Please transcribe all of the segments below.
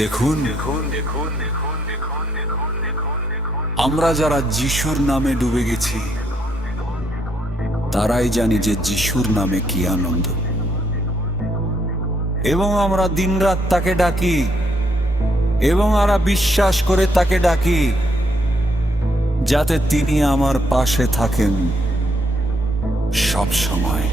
দেখুন, আমরা যারা যিশুর নামে ডুবে গেছি তারাই জানি যে যিশুর নামে কি আনন্দ, এবং আমরা দিনরাত তাকে ডাকি এবং আমরা বিশ্বাস করে তাকে ডাকি যাতে তিনি আমার পাশে থাকেন সব সময়।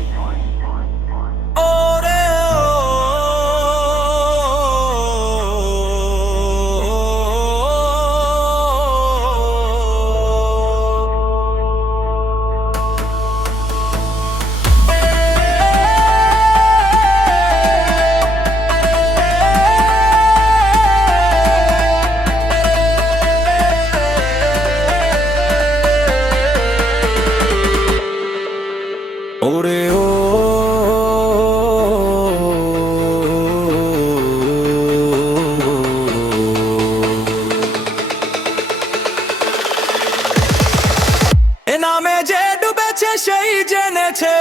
ওরে ও এ নামে যে ডুবেছে সেই জেনেছে,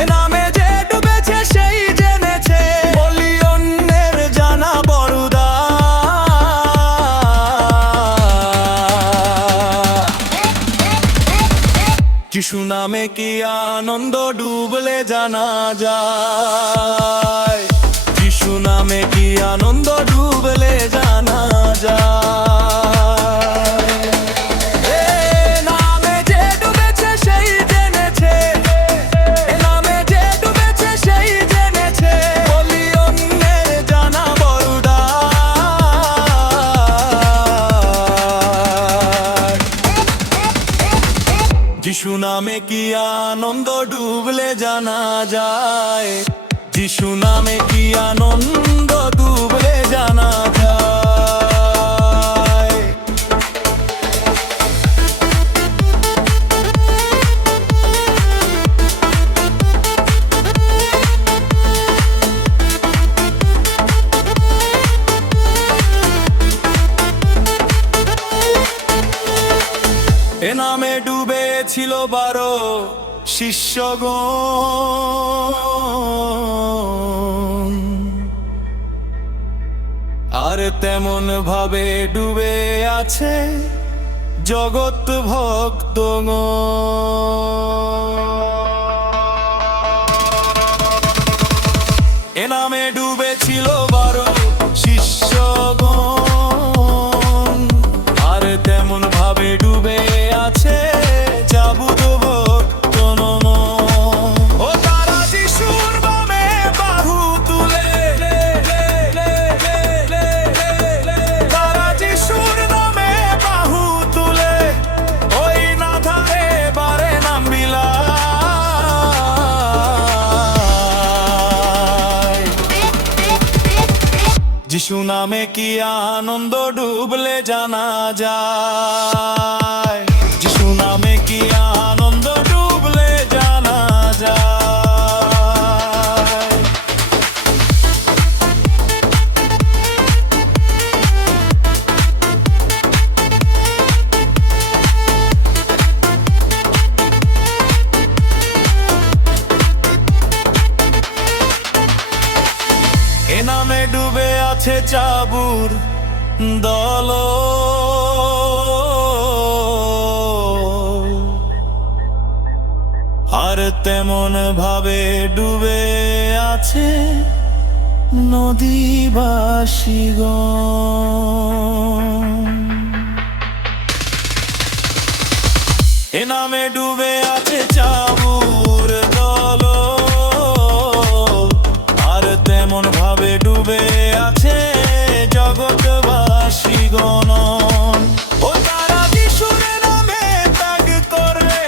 এ নামে যে ডুবেছে সেই জেনেছে, বলি অন্যের জানা বড়দা। যিশু নামে কি আনন্দ ডুবলে জানা যায়, যিশু নামে কি আনন্দ ডুবলে জানা যায়। এ নামে যে ডুবেছে সেই জেনেছে, এ নামে যে ডুবেছে সেই জেনেছে, বলি অন্যের জানা বড়দা। যিশু নামে কি আনন্দ ডুবলে জানা যায়, যিশু নামে কি আনন্দ ডুবলে জানা যায়। এ নামে ডুবেছিল 12 শিষ্যগণ, আর তেমন ভাবে ডুবে আছে জগৎ ভক্তগণ। এ নামে ডুবেছিল 12 শিষ্যগণ, আর তেমন ভাবে ডুবে আছে যাবুদ ভক্তগণ। ও তারা যিশুর নামে বাহু তুলে, তারা যিশুর নামে বাহু তুলে, ওই না ধারে বারে নাম বিলায়। যিশু নামে কি আনন্দ ডুবলে জানা যায়, যিশু নামে কি আনন্দ ডুবলে জানা যায়। এ নামে ডুবে আছে চাবুর দল, আর তেমন ভাবে ডুবে আছে নদীবাসীগণ। এ নামে ডুবে আছে চাবুর দল, আর তেমন ভাবে ডুবে আছে জগৎবাসীগণ। ও তারা যিশুর নামে ত্যাগ করে,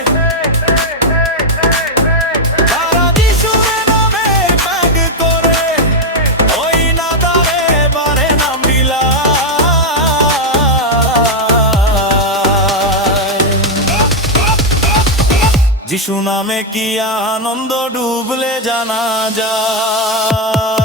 তারা যিশুর নামে ত্যাগ করে, ওই না দারে বারে নাম বিলায়। যিশু নামে কি আনন্দ ডুবলে জানা যায়।